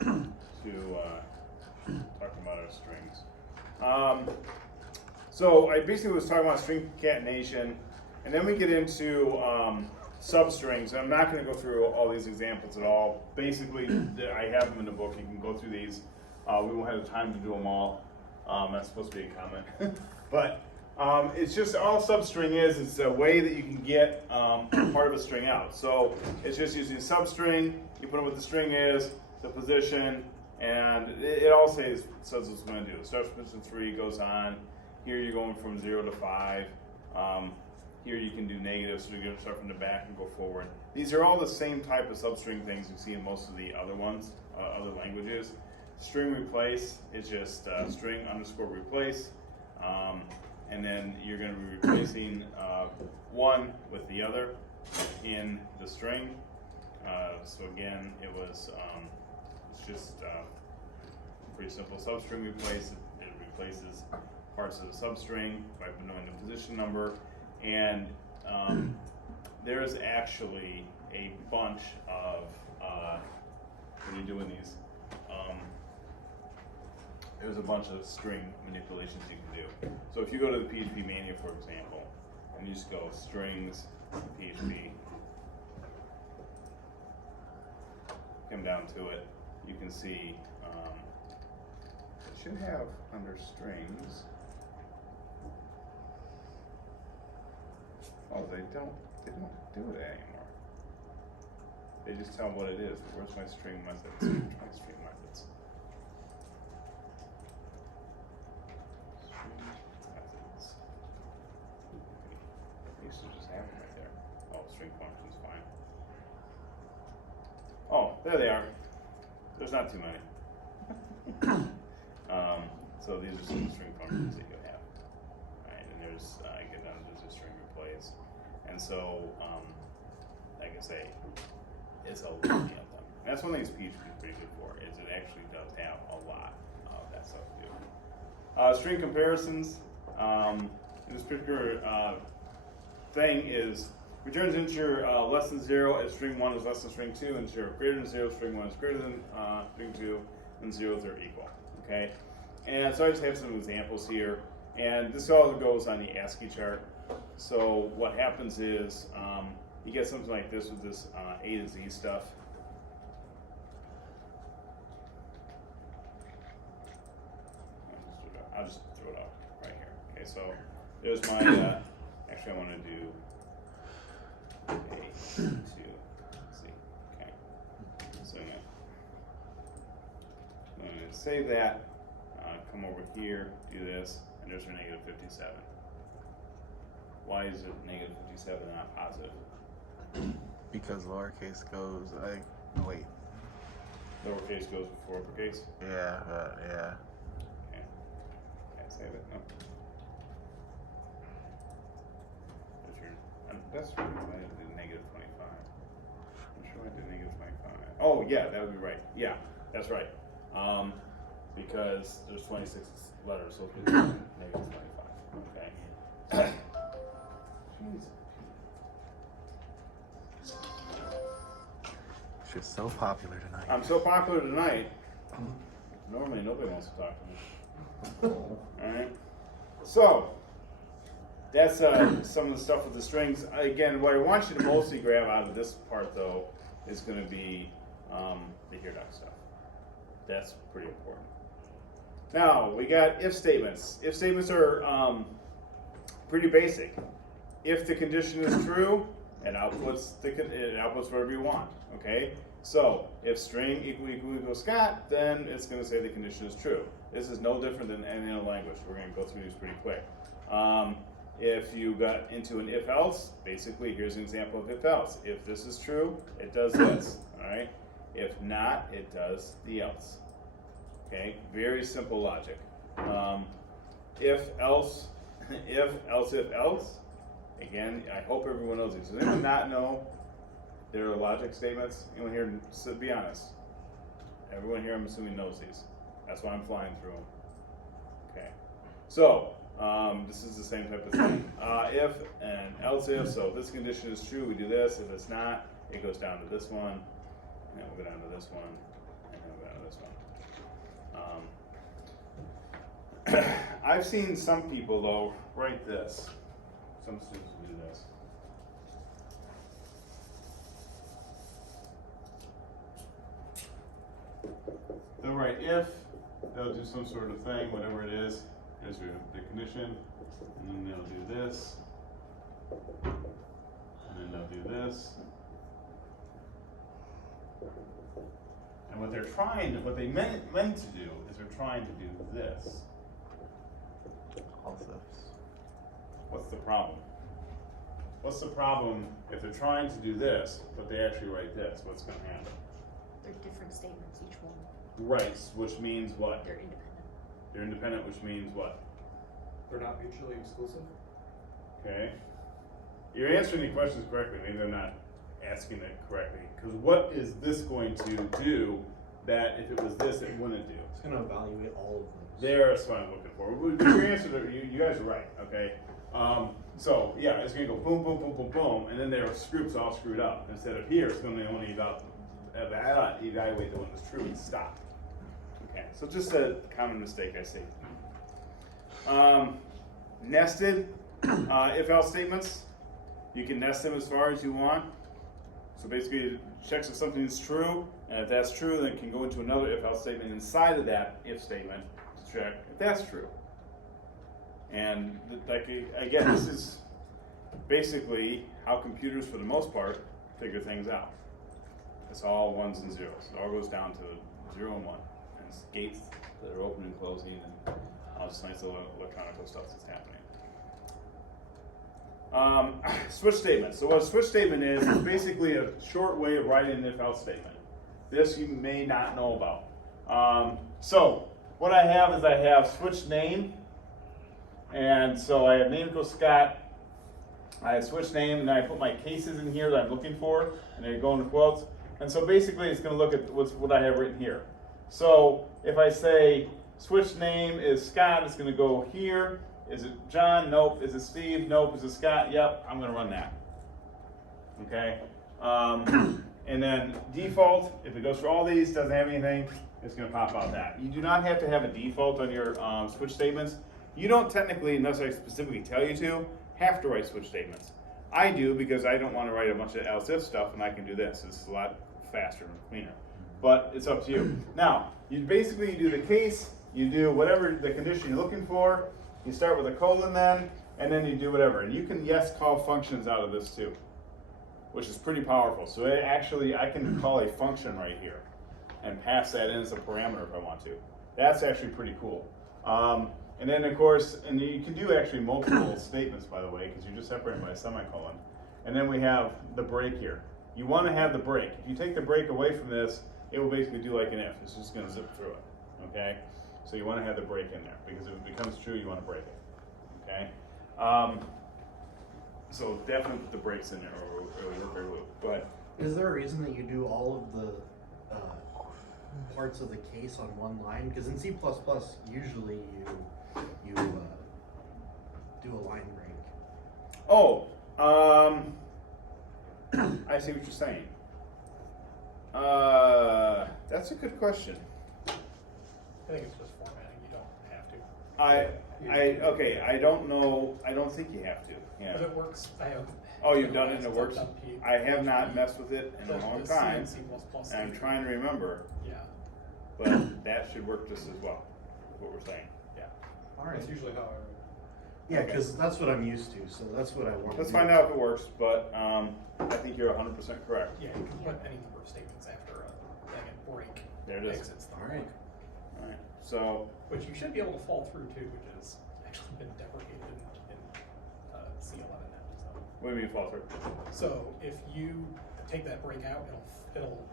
talking about our strings. So I basically was talking about string concatenation, and then we get into substrings. I'm not going to go through all these examples at all. Basically, I have them in the book. You can go through these. We won't have time to do them all. That's supposed to be a comment. But it's just all substring is, it's a way that you can get part of a string out. So it's just using a substring, you put in what the string is, the position, and it all says what it's going to do. It starts with position 3, goes on. Here you're going from 0 to 5. Here you can do negative, so you're going to start from the back and go forward. These are all the same type of substring things you see in most of the other ones, other languages. String replace is just string underscore replace. And then you're going to be replacing one with the other in the string. So again, it's just pretty simple. Substring replace, it replaces parts of the substring by knowing the position number. And there's actually a bunch of, when you're doing these, there's a bunch of string manipulations you can do. So if you go to the PHP manual, for example, and you just go strings, PHP, come down to it, you can see it should have under strings. Oh, they don't do it anymore. They just tell what it is. Where's my string methods? My string methods. They used to just have them right there. Oh, string function's fine. Oh, there they are. There's not too many. So these are some string functions that you have. Alright, and there's, get down to the string replace. And so, like I say, it's a lot of them. And that's one thing PHP is pretty good for, is it actually does have a lot of that stuff to do. String comparisons, this particular thing is returns integer less than 0 if string 1 is less than string 2, and 0 greater than 0, string 1 is greater than string 2, and 0s are equal. Okay? And so I just have some examples here. And this all goes on the ASCII chart. So what happens is you get something like this with this A to Z stuff. I'll just throw it out right here. Okay, so there's my, actually I want to do A to Z. Okay, so I'm going to save that, come over here, do this, and there's our negative 57. Why is it negative 57 and not positive? Because lowercase goes, wait. Lowercase goes before uppercase? Yeah, yeah. Okay. Can't save it, no. That's right, I did negative 25. I'm sure I did negative 25. Oh, yeah, that would be right. Yeah, that's right. Because there's 26 letters, so it's negative 25. Okay. She's so popular tonight. I'm so popular tonight. Normally nobody wants to talk to me. Alright. So that's some of the stuff with the strings. Again, what I want you to mostly grab out of this part though is going to be the here doc stuff. That's pretty important. Now we got if statements. If statements are pretty basic. If the condition is true, it outputs whatever you want. Okay. So if string equals Scott, then it's going to say the condition is true. This is no different than any other language. We're going to go through these pretty quick. If you got into an if else, basically here's an example of if else. If this is true, it does this. All right. If not, it does the else. Okay, very simple logic. If else, if else, if else. Again, I hope everyone knows these. Does anyone not know there are logic statements? Anyone here? So be honest. Everyone here, I'm assuming, knows these. That's why I'm flying through them. Okay. So this is the same type of thing. If and else if. So if this condition is true, we do this. If it's not, it goes down to this one, and we'll go down to this one. move out of this one. I've seen some people though write this. Some students will do this. They'll write if, they'll do some sort of thing, whatever it is. There's the condition, and then they'll do this, and then they'll do this. And what they're trying to, what they meant to do is they're trying to do this. Also. What's the problem? What's the problem if they're trying to do this, but they actually write this? What's going to happen? They're different statements, each one. Right, which means what? They're independent. They're independent, which means what? They're not mutually exclusive. Okay. You're answering the questions correctly. Maybe they're not asking it correctly. Because what is this going to do that if it was this, it wouldn't do? It's going to evaluate all of those. There's what I'm looking for. Your answer, you guys are right, okay? So, yeah, it's going to go boom, boom, boom, boom, boom, and then their groups all screwed up. Instead of here, it's going to only evaluate the one that's true and stop. Okay, so just a common mistake I see. Nested if-else statements. You can nest them as far as you want. So basically it checks if something is true, and if that's true, then it can go into another if-else statement inside of that if statement to check if that's true. And like again, this is basically how computers, for the most part, figure things out. It's all ones and zeros. It all goes down to 0 and 1, and it's gates that are open and closing, and all this nice little electronic stuff that's happening. Switch statement. So what a switch statement is basically a short way of writing an if-else statement. This you may not know about. So what I have is I have switch name, and so I have name equals Scott. I have switch name, and then I put my cases in here that I'm looking for, and they go into quotes. And so basically it's going to look at what I have written here. So if I say switch name is Scott, it's going to go here. Is it John? Nope. Is it Steve? Nope. Is it Scott? Yep. I'm going to run that. Okay. And then default, if it goes through all these, doesn't have anything, it's going to pop out that. You do not have to have a default on your switch statements. You don't technically, unless I specifically tell you to, have to write switch statements. I do because I don't want to write a bunch of else if stuff, and I can do this. This is a lot faster and cleaner. But it's up to you. Now, you basically do the case, you do whatever the condition you're looking for. You start with a colon then, and then you do whatever. And you can, yes, call functions out of this too, which is pretty powerful. So it actually, I can call a function right here and pass that in as a parameter if I want to. That's actually pretty cool. And then of course, and you can do actually multiple statements, by the way, because you're just separating by a semicolon. And then we have the break here. You want to have the break. If you take the break away from this, it will basically do like an if. It's just going to zip through it, okay? So you want to have the break in there, because if it becomes true, you want to break it, okay? So definitely put the breaks in there, or it'll work very well. Go ahead. Is there a reason that you do all of the parts of the case on one line? Because in C++, usually you do a line break. Oh, I see what you're saying. That's a good question. I think it's just formatting. You don't have to. Okay, I don't know. I don't think you have to. Yeah. But it works. Oh, you've done it and it works? PHP. I have not messed with it in a long time. C++. And I'm trying to remember, Yeah. but that should work just as well, is what we're saying. Yeah. All right. That's usually how I. Yeah, because that's what I'm used to, so that's what I want. Let's find out if it works, but I think you're 100% correct. Yeah, you can put any number of statements after a thing and break. There it is. Exits the All right. All right. So, Which you should be able to fall through too, which has actually been deprecated in C11 now. what do you mean fall through? So if you take that break out, it'll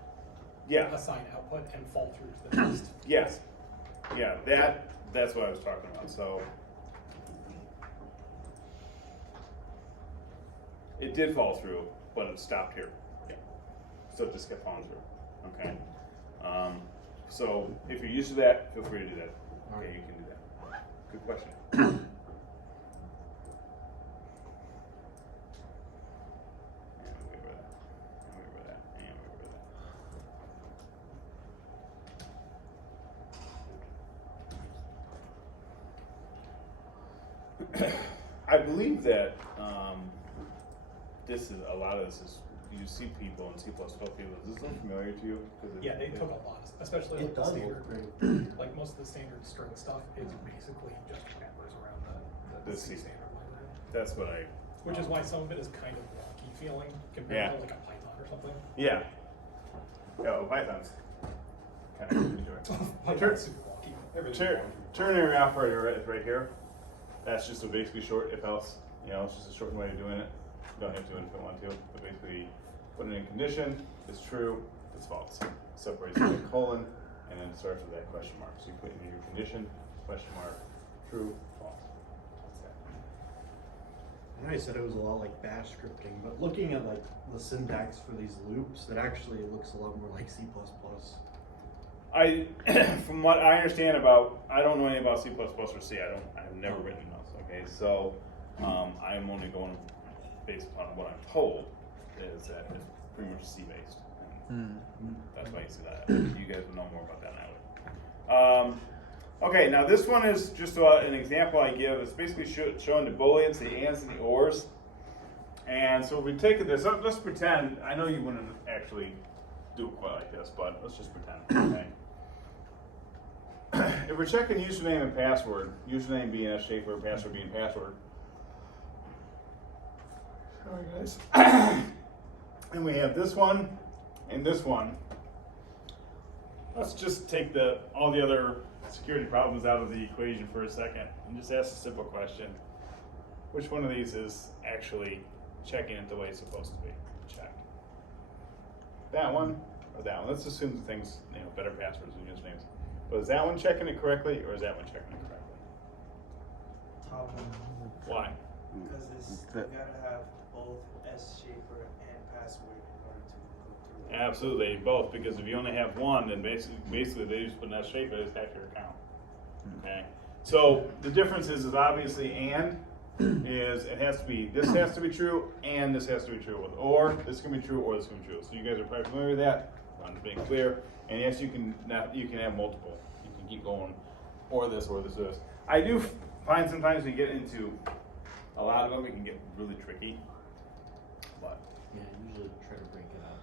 Yeah. assign output and fall through to the next. Yes. Yeah, that's what I was talking about. So it did fall through, but it stopped here. Yeah. So it just kept falling through. Okay. So if you're used to that, feel free to do that. Okay, you can do that. Good question. And we'll get rid of that. And we'll get rid of that. And we'll get rid of that. believe that this is a lot of this is you see people in C++ people. Is this look familiar to you? Yeah, they took a lot, especially It like the does standard. look great. Like most of the standard string stuff is basically just wrappers around the The C C. standard library. That's what I. Which is why some of it is kind of wonky feeling compared Yeah. to like a Python or something. Yeah. Yeah, well, Python's kind of enjoy. Python's super wonky. Everything's wonky. Ternary operator is right here. That's just a basically short if else. You know, it's just a short way of doing it. You don't have to do it if you want to, but basically put it in condition, it's true, it's false. Separates by a colon, and then starts with that question mark. So you put in your condition, question mark, true, false. That's that. And I said it was a lot like bash scripting, but looking at like the syntax for these loops, it actually looks a lot more like C++. From what I understand about, I don't know anything about C++ or C. I've never written those. Okay, so I'm only going based upon what I'm told is that it's pretty much C based. That's why you see that. You guys would know more about that than I would. Okay, now this one is just an example I give. It's basically showing the booleans, the ands, and the ors. And so if we take this, let's pretend. I know you wouldn't actually do it quite like this, but let's just pretend. Okay. If we're checking username and password, username being S shaper, password being password. Sorry guys. And we have this one and this one. Let's just take all the other security problems out of the equation for a second and just ask a simple question. Which one of these is actually checking it the way it's supposed to be checked? That one or that one? Let's assume the things, better passwords and usernames. But is that one checking it correctly or is that one checking it correctly? Top one. Why? Because you gotta have both S shaper and password in order to go through. Absolutely, both, because if you only have one, then basically they just put in that shape as half your account. Okay, so the difference is obviously is it has to be, this has to be true and this has to be true, or this can be true or this can be true. So you guys are probably familiar with that. I'm just being clear. And yes, you can have multiple. You can keep going, or this or this or this. I do find sometimes we get into a lot of them, it can get really tricky. But Yeah, I usually try to break it up.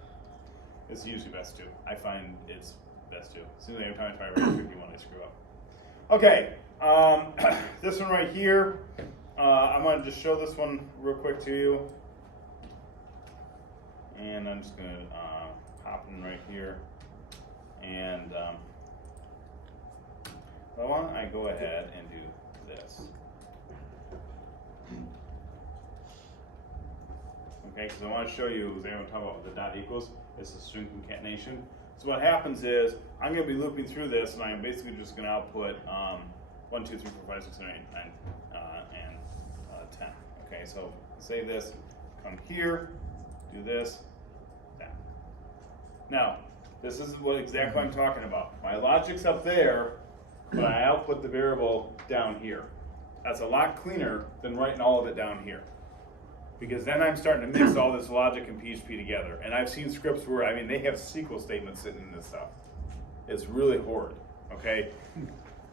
it's usually best to. I find it's best to. As soon as every time I try to write a tricky one, I screw up. Okay, this one right here. I'm going to just show this one real quick to you. And I'm just going to hop in right here. And why don't I go ahead and do this? Okay, because I want to show you, as I want to talk about the dot equals, it's a string concatenation. So what happens is, I'm going to be looping through this, and I'm basically just going to output 1, 2, 3, 4, 5, 6, 7, 8, 9, and 10. Okay, so save this, come here, do this, that. Now, this is exactly what I'm talking about. My logic's up there, but I output the variable down here. That's a lot cleaner than writing all of it down here. Because then I'm starting to mix all this logic and PHP together. And I've seen scripts where, they have SQL statements sitting in this stuff. It's really horrid, okay?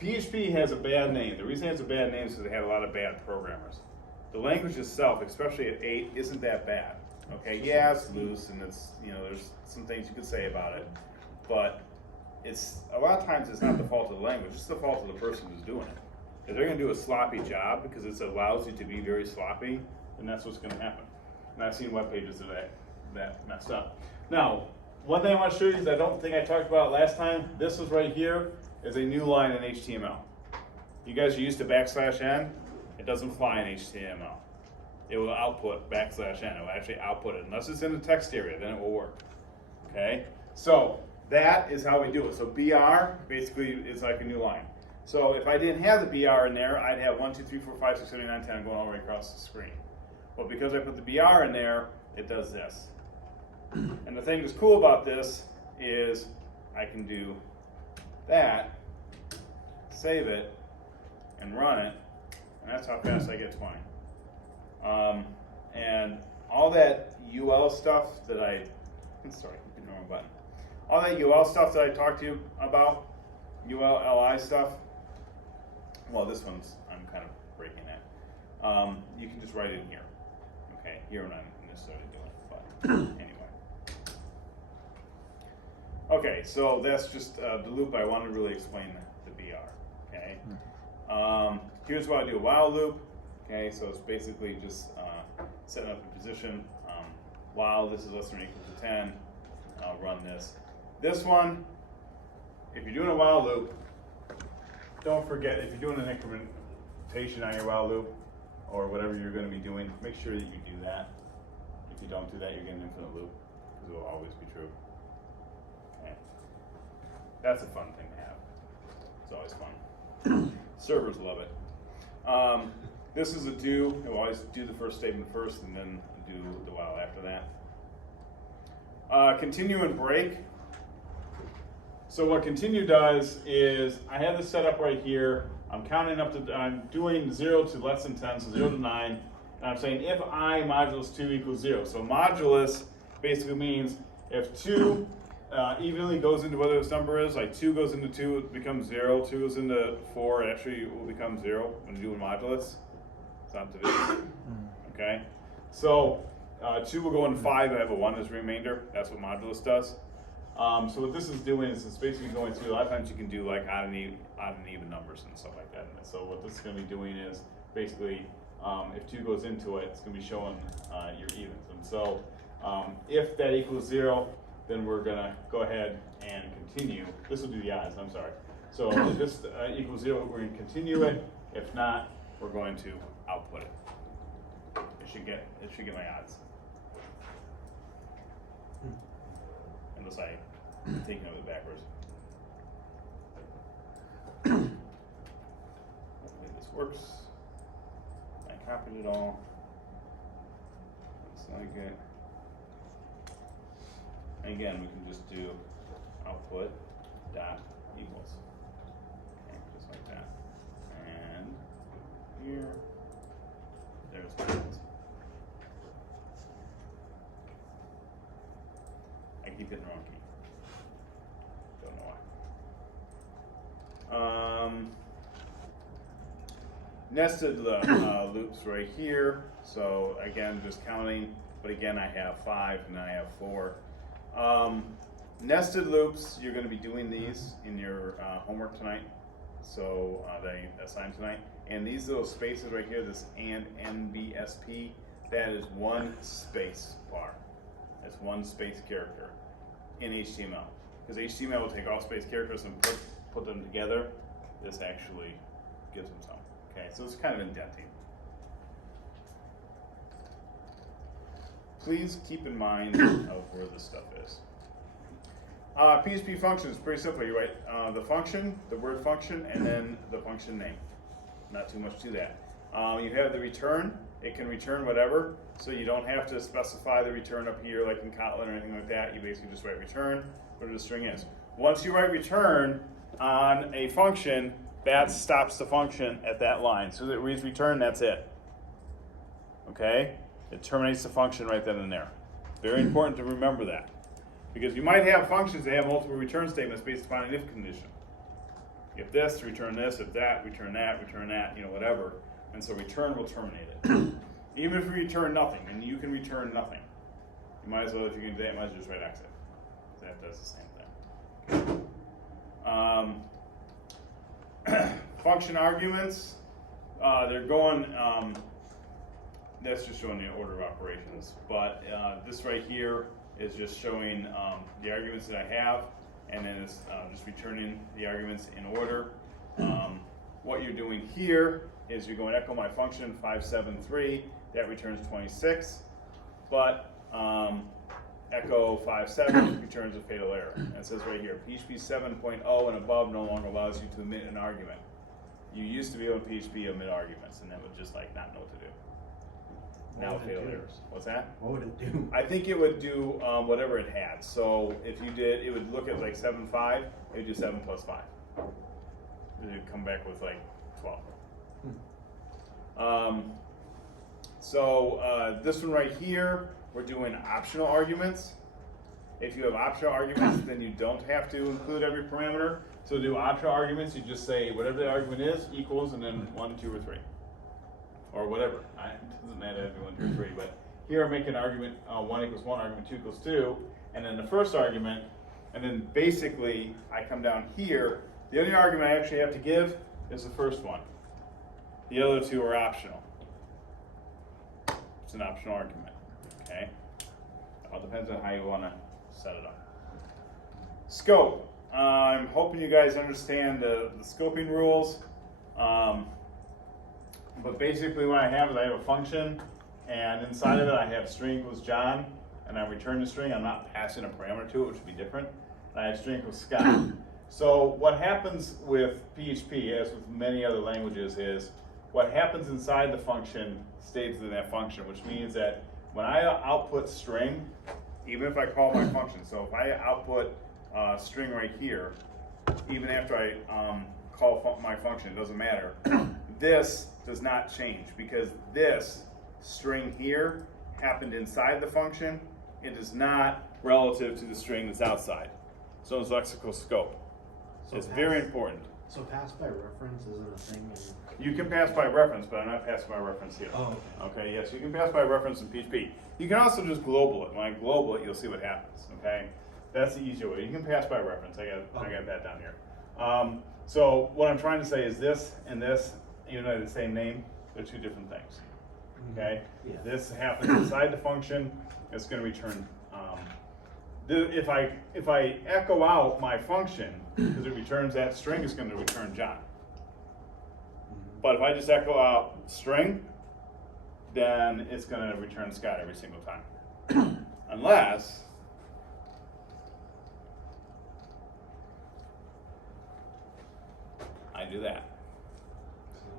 PHP has a bad name. The reason it has a bad name is because they have a lot of bad programmers. The language itself, especially at 8, isn't that bad. Okay, yeah, it's loose and it's, there's some things you could say about it. But it's, a lot of times it's not the fault of the language, it's the fault of the person who's doing it. If they're gonna do a sloppy job because it allows you to be very sloppy, then that's what's gonna happen. And I've seen web pages that messed up. Now, one thing I want to show you is I don't think I talked about it last time. This was right here is a new line in HTML. You guys are used to \n. It doesn't fly in HTML. It will output \n. It will actually output it. Unless it's in the text area, then it will work. Okay? So that is how we do it. So BR basically is like a new line. So if I didn't have the BR in there, I'd have 1, 2, 3, 4, 5, 6, 7, 8, 9, 10 going all the way across the screen. But because I put the BR in there, it does this. And the thing that's cool about this is I can do that, save it, and run it, and that's how fast I get 20. And all that UL stuff that I'm sorry, hit the wrong button. All that UL stuff that I talked to you about, UL, LI stuff, well, this one's, I'm kind of breaking that. you can just write it in here. Okay, here we're not necessarily doing it, but anyway. Okay, so that's just the loop. I want to really explain the BR. Okay, here's what I do: a while loop. Okay, so it's basically just setting up a position. While this is less than or equal to 10, I'll run this. This one, if you're doing a while loop, don't forget, if you're doing an incrementation on your while loop, or whatever you're going to be doing, make sure that you do that. If you don't do that, you're getting an infinite loop, because it will always be true. Okay. That's a fun thing to have. It's always fun. Servers love it. This is a do. You'll always do the first statement first, and then do the while after that. Continue and break. So what continue does is, I have this set up right here. I'm counting up to, I'm doing 0 to less than 10, so 0 to 9. And I'm saying if I modulus 2 equals 0. So modulus basically means if 2 evenly goes into whatever this number is, like 2 goes into 2, it becomes 0. 2 goes into 4, it actually will become 0 when you do a modulus. It's not division. Okay? So 2 will go into 5, I have a 1 as a remainder. That's what modulus does. So what this is doing is it's basically going through, a lot of times you can do like odd and even numbers and stuff like that. And so what this is going to be doing is basically, if 2 goes into it, it's going to be showing your evens. And so if that equals 0, then we're going to go ahead and continue. This will do the odds, I'm sorry. So if this equals 0, we're going to continue it. If not, we're going to output it. It should get my odds. Unless I taking it backwards. Hopefully this works. I copied it all. Looks like it. And again, we can just do output dot equals. Okay, just like that. And here, there's my odds. I keep hitting the wrong key. Don't know why. Nested loops right here. So again, just counting. But again, I have 5 and I have 4. Nested loops, you're going to be doing these in your homework tonight. So they assigned tonight. And these little spaces right here, this and NBSP, that is one space bar. That's one space character in HTML. Because HTML will take all space characters and put them together. This actually gives them some. Okay, so it's kind of indenting. Please keep in mind of where this stuff is. PHP function is pretty simple. You write the function, the word function, and then the function name. Not too much to that. You have the return. It can return whatever, so you don't have to specify the return up here like in Kotlin or anything like that. You basically just write return, whatever the string is. Once you write return on a function, that stops the function at that line. So that it reads return, that's it. Okay? It terminates the function right then and there. Very important to remember that. Because you might have functions that have multiple return statements based upon an if condition. If this, return this. If that, return that, you know, whatever. And so return will terminate it. Even if you return nothing, and you can return nothing, you might as well, if you're going to do that, you might as well just write exit. That does the same thing. Function arguments, they're going, that's just showing the order of operations. But this right here is just showing the arguments that I have, and then it's just returning the arguments in order. What you're doing here is you're going echo my function 573, that returns 26, but echo 57 returns a fatal error. And it says right here, PHP 7.0 and above no longer allows you to omit an argument. You used to be able to PHP omit arguments, and that would just like not know what to do. Now fatal errors. What's that? What would it do? I think it would do whatever it had. So if you did, it would look at like 7.5, it would do 7 plus 5. It would come back with like 12. This one right here, we're doing optional arguments. If you have optional arguments, then you don't have to include every parameter. So to do optional arguments, you just say whatever the argument is equals, and then 1, 2, or 3. or whatever. It doesn't matter if you 1, 2, 3, but here I make an argument, 1 equals 1, argument 2 equals 2, and then the first argument, and then basically I come down here. The only argument I actually have to give is the first one. The other two are optional. It's an optional argument, okay? It all depends on how you want to set it up. Scope. I'm hoping you guys understand the scoping rules. But basically what I have is I have a function, and inside of it I have string equals John, and I return the string. I'm not passing a parameter to it, which would be different. And I have string equals Scott. So what happens with PHP, as with many other languages, is what happens inside the function stays in that function, which means that when I output string, even if I call my function, so if I output string right here, even after I call my function, it doesn't matter. This does not change because this string here happened inside the function. It is not relative to the string that's outside. So it's lexical scope. So It's very important. So pass by reference isn't a thing You can pass by reference, but I'm not passing by reference here. Oh, Okay, yes, you can pass by reference in PHP. You can also just global it. When I global it, you'll see what happens, okay? That's the easier way. You can pass by reference. I got that down here. So what I'm trying to say is this and this, even though they're the same name, they're two different things, okay? Yeah. This happens inside the function. It's going to return. If I echo out my function, because it returns that string, it's going to return John. But if I just echo out string, then it's going to return Scott every single time. Unless I do that.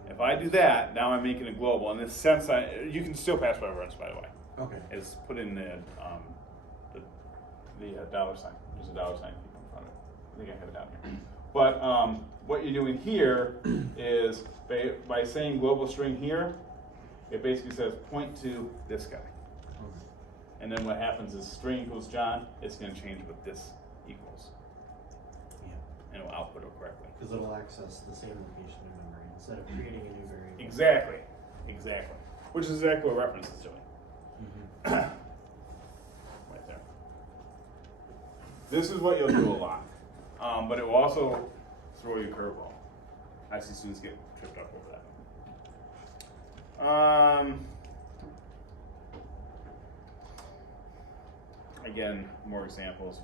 If I do that, now I'm making it global. In this sense, you can still pass by reference, by the way. Okay. Is put in the dollar sign. There's a dollar sign in front of it. I think I have it down here. But what you're doing here is by saying global string here, it basically says point to this guy. And then what happens is string equals John, it's going to change what this equals. Yeah. And it will output it correctly. Because it'll access the same location in memory instead of creating a new variable. Exactly. Exactly. Which is exactly what reference is doing. Right there. This is what you'll do a lot. But it will also throw you a curveball. I see students get tripped up over that. Again, more examples.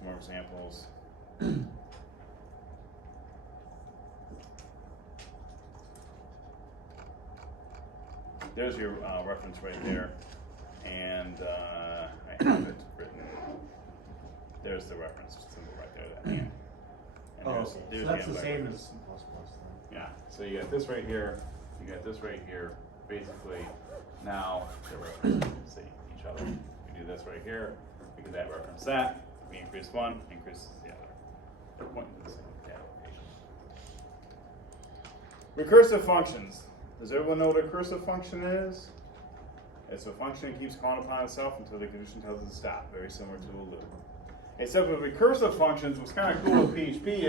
There's your reference right there. And I have it written. There's the reference symbol right there. That hand. And Okay. So that's the same as C++ then. Yeah. So you got this right here. You got this right here. Basically, now they're referencing each other. We do this right here. We do that reference that. We increase one, increases the other. They're pointing to the same data location. Recursive functions. Does everyone know what a recursive function is? It's a function that keeps calling upon itself until the condition tells it to stop, very similar to a loop. Except with recursive functions, what's kind of cool with PHP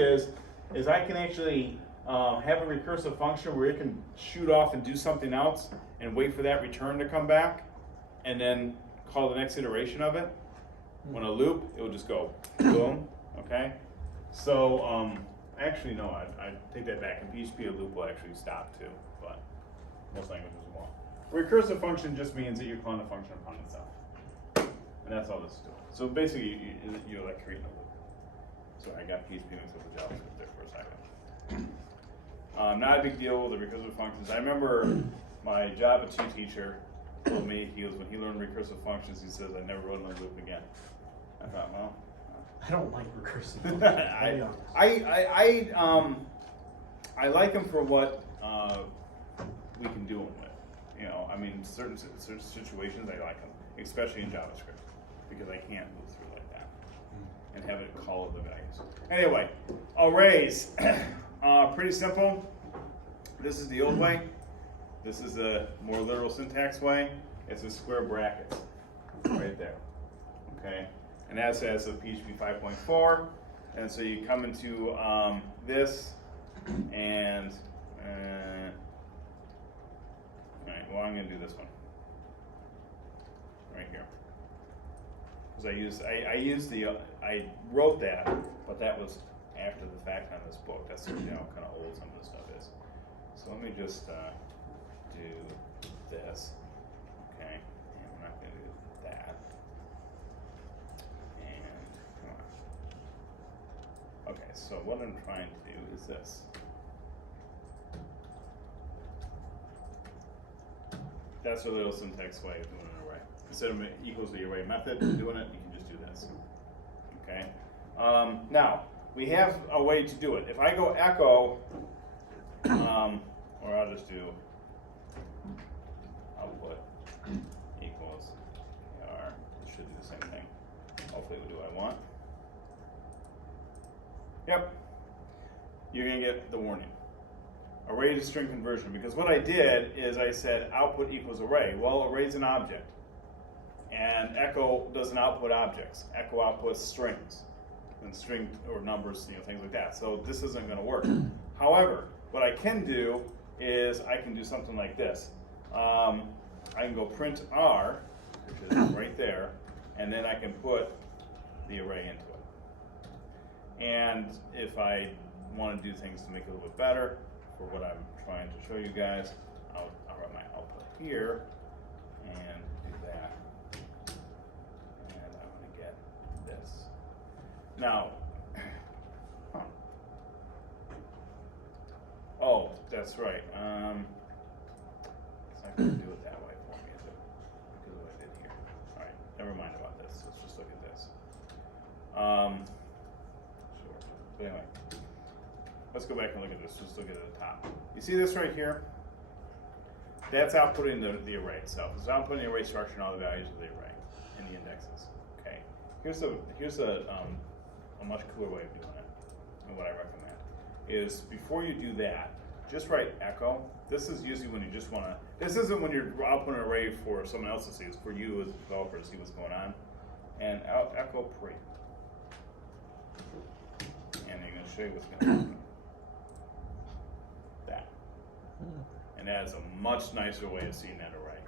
is I can actually have a recursive function where it can shoot off and do something else and wait for that return to come back and then call the next iteration of it. When a loop, it will just go boom, okay? So, actually no, I take that back. In PHP, a loop will actually stop too, but most languages won't. Recursive function just means that you're calling the function upon itself. And that's all this is doing. So basically, you're like creating a loop. So I got PHP mixed up with JavaScript there for a second. Not a big deal with the recursive functions. I remember my Java 2 teacher told me, when he learned recursive functions, he says, I never wrote another loop again. I thought, well. I don't like recursive functions. I'll be honest. I like them for what we can do them with. You know, I mean, certain situations I like them, especially in JavaScript, because I can't move through like that and have it call the values. Anyway, arrays, pretty simple. This is the old way. This is a more literal syntax way. It's a square bracket right there. Okay, and that's as of PHP 5.4. And so you come into this, and Alright, well, I'm gonna do this one. Right here. Because I wrote that, but that was after the fact on this book. That's, you know, kind of old some of this stuff is. So let me just do this. Okay, and I'm not gonna do that. And come on. Okay, so what I'm trying to do is this. That's a little syntax way of doing an array. Instead of equals the array method, doing it, you can just do this. Okay. Now we have a way to do it. If I go echo, or I'll just do output equals AR. It should do the same thing. Hopefully, it will do what I want. Yep. You're gonna get the warning. Array to string conversion, because what I did is I said output equals array. Well, array's an object, and echo doesn't output objects. Echo outputs strings, and string or numbers, you know, things like that. So this isn't going to work. However, what I can do is I can do something like this. I can go print R, which is right there, and then I can put the array into it. And if I want to do things to make it a little bit better, for what I'm trying to show you guys, I'll write my output here and do that. And I'm going to get this. Now, oh, that's right. It's not going to do it that way for me, is it? Because of what I did here. All right, never mind about this. Let's just look at this. Sure. But anyway. Let's go back and look at this. Just look at the top. You see this right here? That's outputting the array itself. It's outputting the array structure and all the values of the array and the indexes. Okay. Here's a much cooler way of doing it, and what I recommend is before you do that, just write echo. This is usually when you just want to. This isn't when you're outputting an array for someone else to see. It's for you as a developer to see what's going on. And echo pre. And I'm going to show you what's going to happen. That. And that is a much nicer way of seeing that array.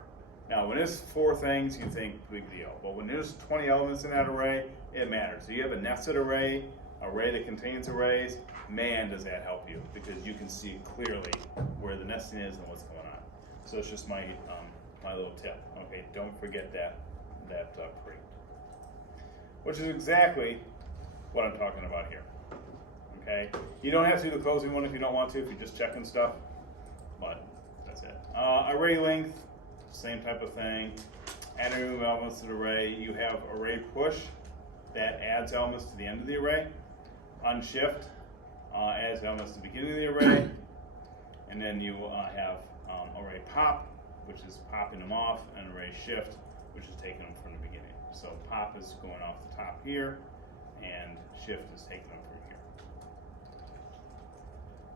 Now, when it's 4 things, you think big deal. But when there's 20 elements in that array, it matters. So you have a nested array that contains arrays, man, does that help you, because you can see clearly where the nesting is and what's going on. So it's just my my little tip. Okay, don't forget that pre, which is exactly what I'm talking about here. Okay, you don't have to do the closing one if you don't want to, if you're just checking stuff, but that's it. Array length, same type of thing. Add and remove elements to the array. You have array push, that adds elements to the end of the array. Unshift adds elements to the beginning of the array. And then you have array pop, which is popping them off, and array shift, which is taking them from the beginning. So pop is going off the top here, and shift is taking them from here.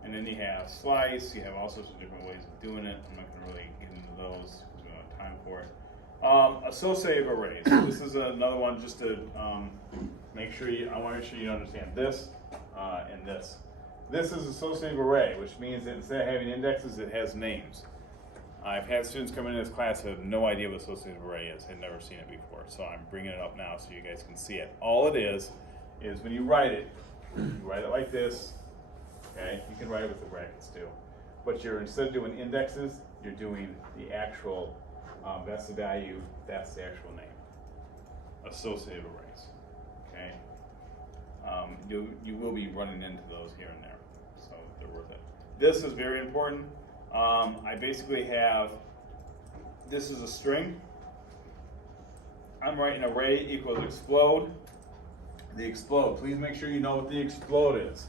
And then you have slice. You have all sorts of different ways of doing it. I'm not going to really get into those because we don't have time for it. Associative arrays. This is another one just to make sure I want to make sure you understand this and this. This is associative array, which means that instead of having indexes, it has names. I've had students come into this class who have no idea what associative array is, had never seen it before, so I'm bringing it up now so you guys can see it. All it is when you write it like this. Okay, you can write it with the brackets too, but instead of doing indexes, you're doing the actual. That's the value. That's the actual name. Associative arrays. Okay. You will be running into those here and there, so they're worth it. This is very important. I basically have. This is a string. I'm writing array equals explode. The explode. Please make sure you know what the explode is,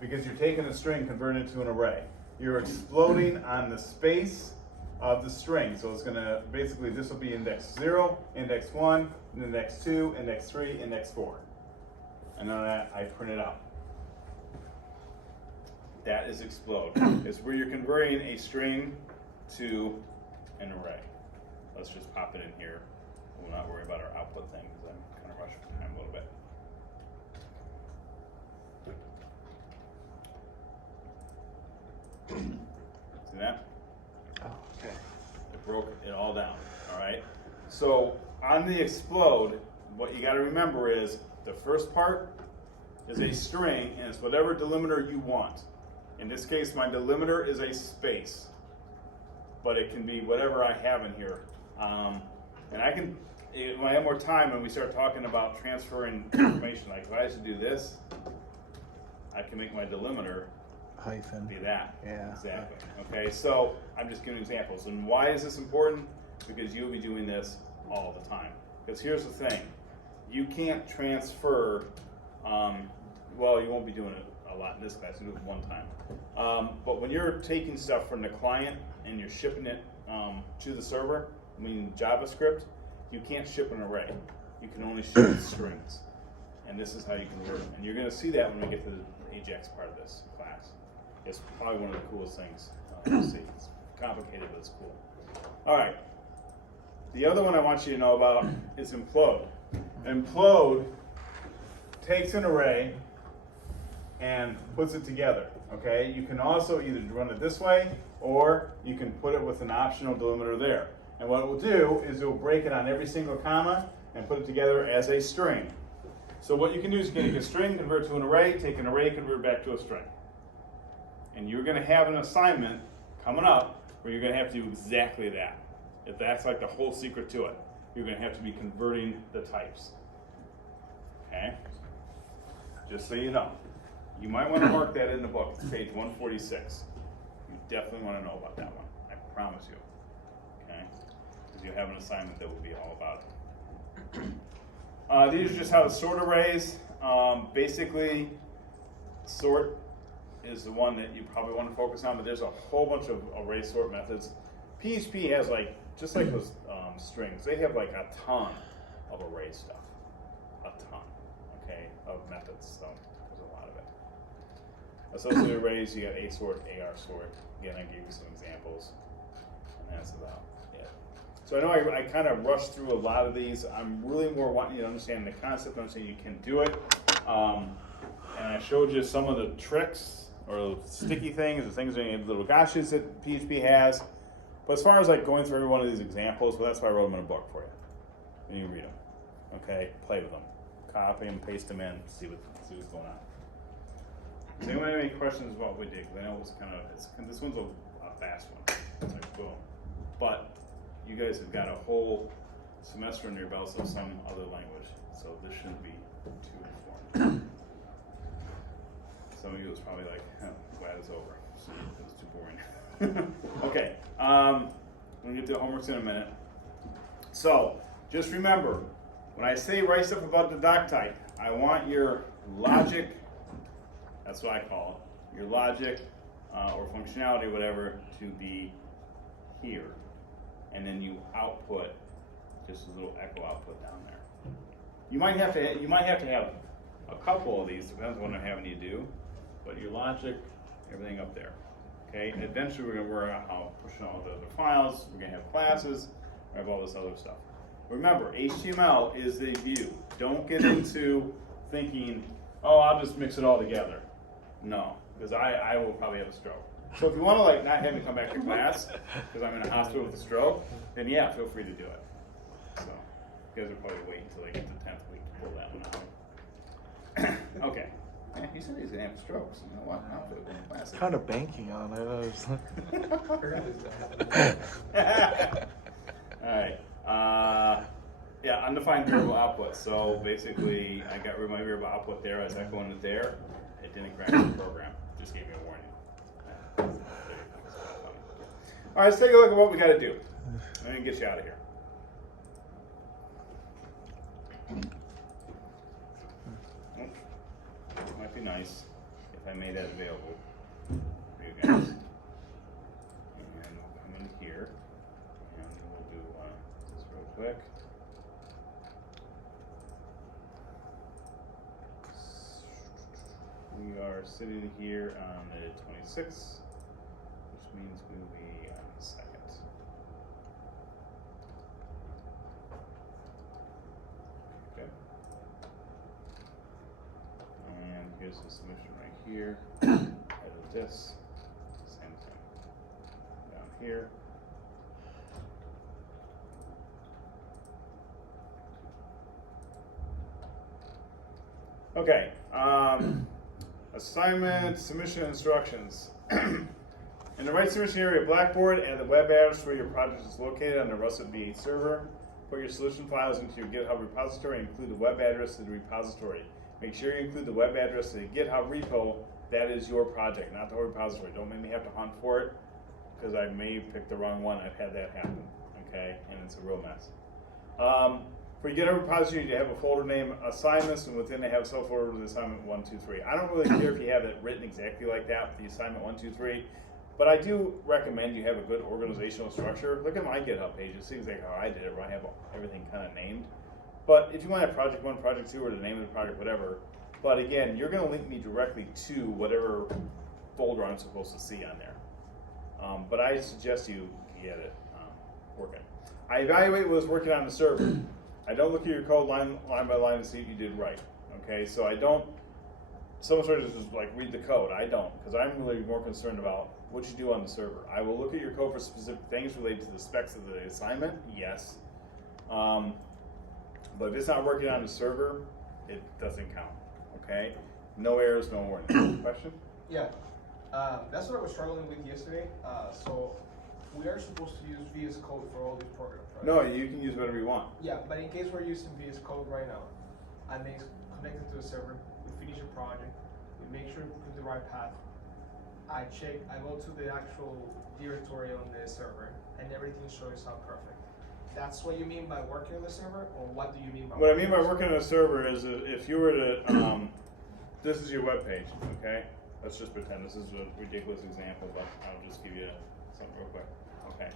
because you're taking a string, converting it to an array. You're exploding on the space of the string. So it's going to, basically this will be index 0, index 1, index 2, index 3, index 4. And then I print it out. That is explode. It's where you're converting a string to an array. Let's just pop it in here. We'll not worry about our output thing because I'm kind of rushing for time a little bit. See that? Oh, okay. broke it all down, all right? So on the explode, what you gotta remember is the first part is a string, and it's whatever delimiter you want. In this case, my delimiter is a space, but it can be whatever I have in here. And I can, when I have more time, when we start talking about transferring information, like if I used to do this, I can make my delimiter Hyphen. be that. Yeah. Exactly. Okay, so I'm just giving examples. And why is this important? Because you'll be doing this all the time. Because here's the thing. You can't transfer, well, you won't be doing it a lot in this class, you do it one time. But when you're taking stuff from the client and you're shipping it to the server, I mean JavaScript, you can't ship an array. You can only ship strings. And this is how you convert them. And you're going to see that when we get to the Ajax part of this class. It's probably one of the coolest things you'll see. It's complicated, but it's cool. All right. The other one I want you to know about is implode. Implode takes an array and puts it together. Okay. You can also either run it this way, or you can put it with an optional delimiter there. And what it will do is it will break it on every single comma and put it together as a string. So what you can do is you can take a string, convert it to an array, take an array, convert it back to a string. And you're going to have an assignment coming up where you're going to have to do exactly that. If that's like the whole secret to it, you're going to have to be converting the types. Okay? Just so you know. You might want to mark that in the book. It's page 146. You definitely want to know about that one. I promise you. Okay? Because you'll have an assignment that will be all about it. These are just how to sort arrays. Basically, sort is the one that you probably want to focus on, but there's a whole bunch of array sort methods. PHP has just like those strings, they have like a ton of array stuff. A ton, okay, of methods, so there's a lot of it. Associated arrays, you got A sort, AR sort. Again, I gave you some examples, and that's about it. So I know I kind of rushed through a lot of these. I'm really more wanting you to understand the concept, understand you can do it. And I showed you some of the tricks or sticky things, or things, little gotchas that PHP has. But as far as like going through every one of these examples, well, that's why I wrote them in a book for you. And you read them. Okay, play with them. Copy them, paste them in, see what's going on. Does anyone have any questions about what we did? Because I know it's this one's a fast one. It's like boom. But you guys have got a whole semester under your belts of some other language, so this shouldn't be too informative. Some of you was probably like, glad it's over. It was too boring. Okay, we'll get to the homeworks in a minute. So, just remember, when I say write stuff about the doc type, I want your logic, that's what I call it, your logic or functionality, whatever, to be here. And then you output just a little echo output down there. You might have to have a couple of these, depends on what I'm having you do, but your logic, everything up there. Okay, and eventually we're going to work out how pushing all the other files, we're going to have classes, we have all this other stuff. Remember, HTML is the view. Don't get into thinking, oh, I'll just mix it all together. No, because I will probably have a stroke. So if you want to like not have me come back to class because I'm in a hospital with a stroke, then yeah, feel free to do it. So you guys will probably wait until they get to the 10th week to pull that one out. Okay. Yeah, he said he's gonna have strokes. You know what? I'll put it in class. Kind of banking on it. I was All right. Yeah, undefined variable output. So basically, I got rid of my variable output there. I was echoing it there. It didn't crash the program. Just gave me a warning. All right, let's take a look at what we got to do. Let me get you out of here. Might be nice if I made that available for you guys. And we'll come in here and we'll do this real quick. We are sitting here on the 26th, which means we will be on the 2nd. Okay. And here's the submission right here. Edit this. Same thing. Down here. Okay, assignment, submission instructions. In the right submission area, Blackboard, add the web address where your project is located on the Russet V8 server. Put your solution files into your GitHub repository and include the web address of the repository. Make sure you include the web address of the GitHub repo. That is your project, not the whole repository. Don't make me have to hunt for it, because I may pick the wrong one. I've had that happen, okay? And it's a real mess. For your GitHub repository, you have a folder named assignments, and within they have a subfolder with assignment 1, 2, 3. I don't really care if you have it written exactly like that with the assignment 1, 2, 3, but I do recommend you have a good organizational structure. Look at my GitHub page. It seems like how I did it, where I have everything kind of named. But if you want to have project 1, project 2, or the name of the project, whatever. But again, you're going to link me directly to whatever folder I'm supposed to see on there. But I suggest you get it working. I evaluate what is working on the server. I don't look at your code line by line to see if you did right. Okay, so I don't. Someone started to just like read the code. I don't, because I'm really more concerned about what you do on the server. I will look at your code for specific things related to the specs of the assignment. Yes, but if it's not working on the server, it doesn't count. Okay, no errors, no warning. Question? Yeah, that's what I was struggling with yesterday. So we are supposed to use VS Code for all these programs, right? No, you can use whatever you want. Yeah, but in case we're using VS Code right now, and it's connected to the server, we finish a project, we make sure we put the right path. I go to the actual directory on the server, and everything shows up perfect. That's what you mean by working on the server, or what do you mean by? What I mean by working on a server is if you were to, this is your web page, okay? Let's just pretend this is a ridiculous example, but I'll just give you something real quick. Okay.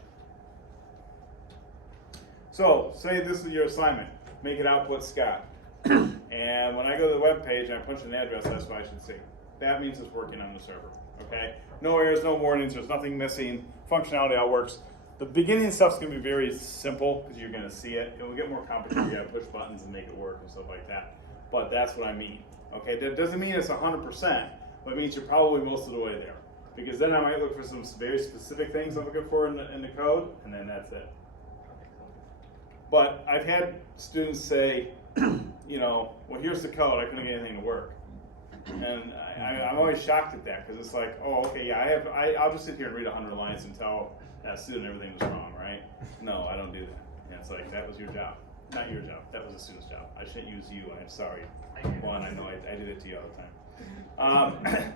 So, say this is your assignment. Make it output Scott. And when I go to the web page and I punch an address, that's what I should see. That means it's working on the server. Okay? No errors, no warnings, there's nothing missing. Functionality all works. The beginning stuff's gonna be very simple because you're gonna see it. It will get more complicated. You gotta push buttons and make it work and stuff like that. But that's what I mean. Okay, that doesn't mean it's 100%, but it means you're probably most of the way there. Because then I might look for some very specific things I'm looking for in the code, and then that's it. But I've had students say, you know, well, here's the code, I couldn't get anything to work. And I'm always shocked at that, because it's like, oh, okay, yeah, I'll just sit here and read 100 lines and tell that student everything was wrong, right? No, I don't do that. And it's like, that was your job. Not your job, that was the student's job. I shouldn't use you, I'm sorry. Juan, I know I did it to you all the time.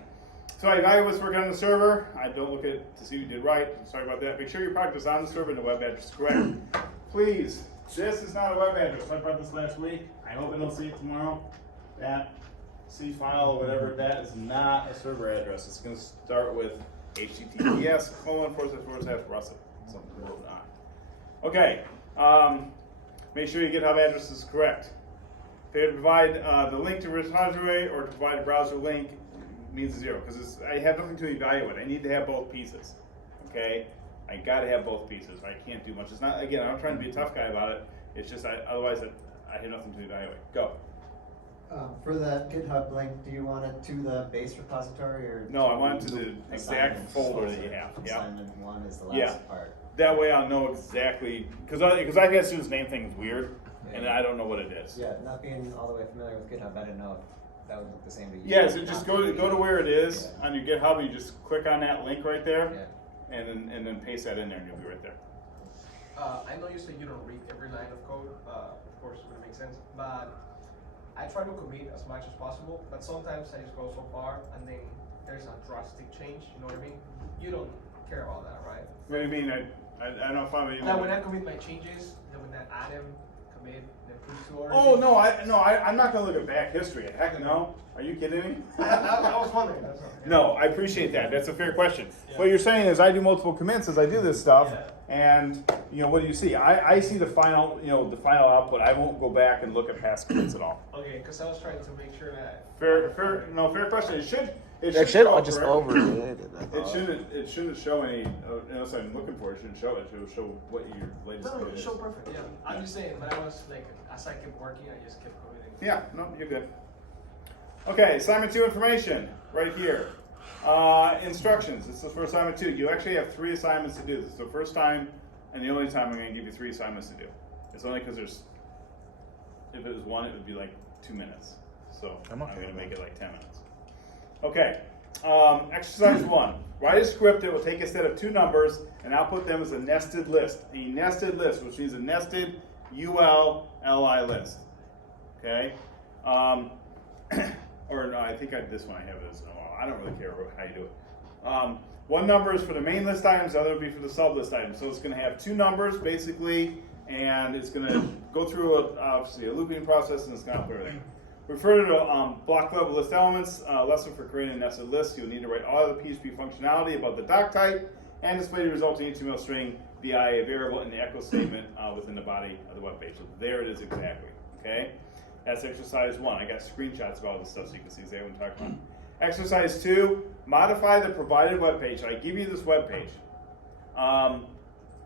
So I evaluate what's working on the server. I don't look at it to see what you did right. Sorry about that. Make sure your project is on the server and the web address is correct. Please, this is not a web address. I brought this last week. I hope I don't see it tomorrow. That C file or whatever, that is not a server address. It's going to start with https://Russet. Something to work on. Okay. Make sure your GitHub address is correct. Failure to provide the link to repository or to provide a browser link means zero, because I have nothing to evaluate. I need to have both pieces. Okay, I got to have both pieces. I can't do much. It's not, again, I'm not trying to be a tough guy about it. It's just otherwise I have nothing to evaluate. Go. For the GitHub link, do you want it to the base repository or? No, I want it to the exact folder that you have. Yeah. Assignment 1 is the last part. That way I'll know exactly, because I've had students name things weird, and I don't know what it is. Yeah, not being all the way familiar with GitHub, I didn't know if that would look the same to you. Yeah, so just go to where it is on your GitHub, and you just click on that link right there, and then paste that in there, and you'll be right there. I know you said you don't read every line of code, of course it would make sense, but I try to commit as much as possible, but sometimes I just go so far, and then there's a drastic change, you know what I mean? You don't care about that, right? What do you mean? I don't find what you Now mean. when I commit my changes, then when I add them, commit, then push to order. Oh, no, I'm not going to look at back history. Heck no. Are you kidding me? I was wondering, that's all. No, I appreciate that. That's a fair question. What you're saying is I do multiple commits as I do this stuff, and what do you see? I see the final, the final output. I won't go back and look at past commits at all. Okay, because I was trying to make sure that. Fair question. It That should shit show just correct. overrated. It shouldn't show any. Unless I'm looking for it, it shouldn't show it. It will show what your latest No, commit it's is. so perfect. Yeah, I'm just saying, but I was like, as I kept working, I just kept committing. Yeah, no, you're good. Okay, assignment 2 information, right here. Instructions, this is for assignment 2. You actually have 3 assignments to do. This is the first time and the only time I'm going to give you 3 assignments to do. It's only because if it was 1, it would be like 2 minutes. so I'm I'm okay gonna with make that. it like 10 minutes. Okay, exercise 1. Write a script that will take a set of 2 numbers and output them as a nested list. A nested list, which means a nested UL-LI list. Okay? Or no, I think this one I have is, I don't really care how you do it. One number is for the main list items, the other will be for the sub list items. So it's going to have 2 numbers basically, and it's going to go through obviously a looping process, and it's going to output everything. Refer to block level list elements, lesson for creating a nested list. You'll need to write all of the PHP functionality about the doc type and display the resulting HTML string via a variable in the echo statement within the body of the web page. So there it is exactly. Okay, that's exercise 1. I got screenshots of all this stuff so you can see exactly what I'm talking about. Exercise 2, modify the provided web page. I give you this web page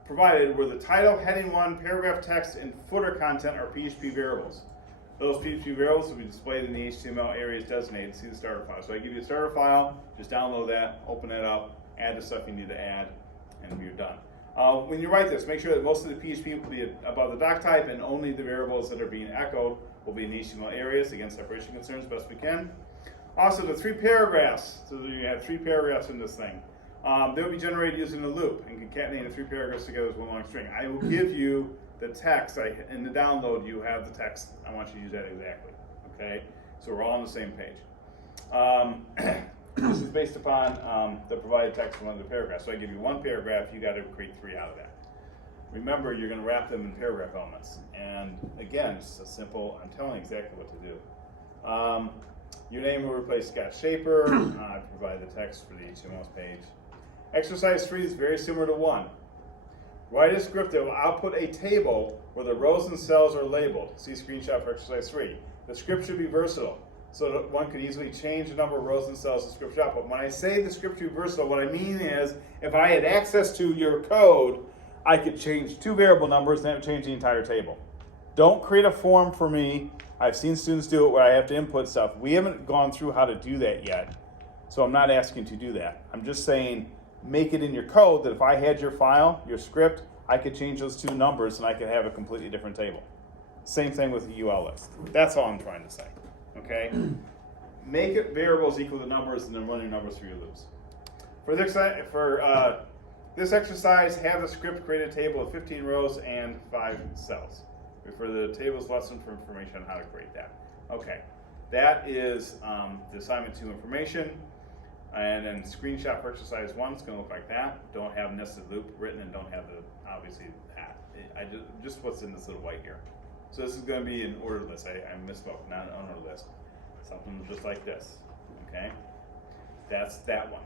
provided where the title, heading 1, paragraph text, and footer content are PHP variables. Those PHP variables will be displayed in the HTML areas designated. See the starter file. So I give you a starter file, just download that, open it up, add the stuff you need to add, and you're done. When you write this, make sure that most of the PHP will be about the doc type, and only the variables that are being echoed will be in the HTML areas, again, separation concerns best we can. Also, the 3 paragraphs, so you have 3 paragraphs in this thing. They'll be generated using the loop and concatenating the 3 paragraphs together as one long string. I will give you the text. In the download, you have the text. I want you to use that exactly. Okay? So we're all on the same page. This is based upon the provided text from one of the paragraphs. So I give you 1 paragraph, you got to create 3 out of that. Remember, you're going to wrap them in paragraph elements. And again, it's a simple, I'm telling you exactly what to do. Your name will replace Scott Shaper. I provide the text for the HTML page. Exercise 3 is very similar to 1. Write a script that will output a table where the rows and cells are labeled. See screenshot for exercise 3. The script should be versatile, so that one could easily change the number of rows and cells the script should output. When I say the script should be versatile, what I mean is if I had access to your code, I could change 2 variable numbers and that would change the entire table. Don't create a form for me. I've seen students do it where I have to input stuff. We haven't gone through how to do that yet, so I'm not asking to do that. I'm just saying make it in your code that if I had your file, your script, I could change those 2 numbers and I could have a completely different table. Same thing with the UL list. That's all I'm trying to say, okay? Make it variables equal to numbers and then run your numbers through your loops. For this exercise, have the script create a table of 15 rows and 5 cells. Refer to the tables lesson for information on how to create that. Okay, that is the assignment 2 information. And then screenshot for exercise 1 is going to look like that. Don't have nested loop written and don't have the, obviously, that. I just what's in this little white here. So this is going to be an ordered list. I misspoke, not an unordered list. Something just like this, okay? That's that one.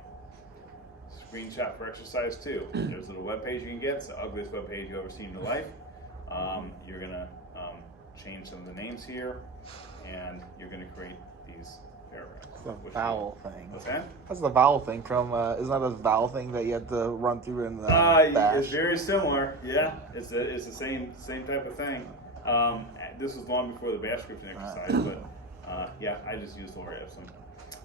Screenshot for exercise 2. There's a little web page you can get. It's the ugliest web page you've ever seen in your life. You're going to change some of the names here, and you're going to create these paragraphs. It's the vowel thing. What's that? That's the vowel thing from, isn't that a vowel thing that you have to run through in the bash? It's very similar. Yeah, it's the same type of thing. This was long before the bash scripting exercise, but yeah, I just used logarithm.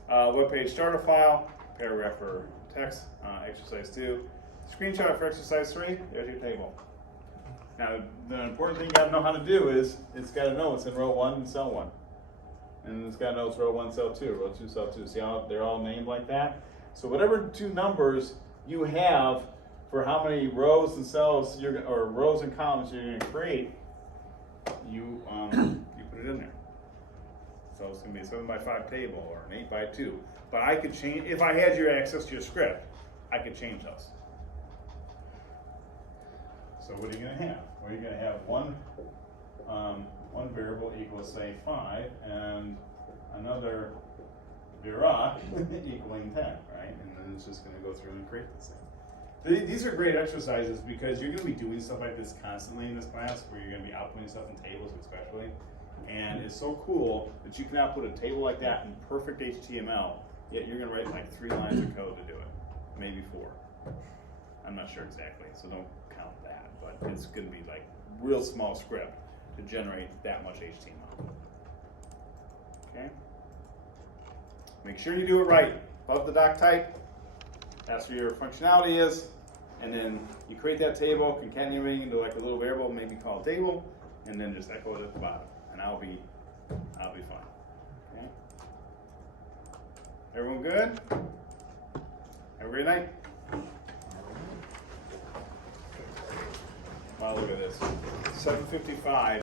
Web page starter file, paragraph for text, exercise 2. Screenshot for exercise 3, there's your table. Now, the important thing you gotta know how to do is, it's gotta know it's in row 1 and cell 1. And it's gotta know it's row 1, cell 2, row 2, cell 2. See how they're all named like that? So whatever 2 numbers you have for how many rows and cells or rows and columns you're gonna create, you put it in there. So it's gonna be a 7x5 table or an 8x2. But I could change, if I had your access to your script, I could change those. So what are you gonna have? Well, you're gonna have one variable equals say 5 and another vira equaling 10, right? And then it's just gonna go through and create this thing. These are great exercises because you're gonna be doing stuff like this constantly in this class where you're gonna be outputting stuff in tables especially. And it's so cool that you can output a table like that in perfect HTML, yet you're gonna write like 3 lines of code to do it, maybe 4. I'm not sure exactly, so don't count that, but it's gonna be like real small script to generate that much HTML. Okay? Make sure you do it right. Above the doc type, that's where your functionality is, and then you create that table, concatenate everything into like a little variable, maybe called table, and then just echo it at the bottom, and I'll be fine. Okay? Everyone good? Have a great night. Wow, look at this. 7:55.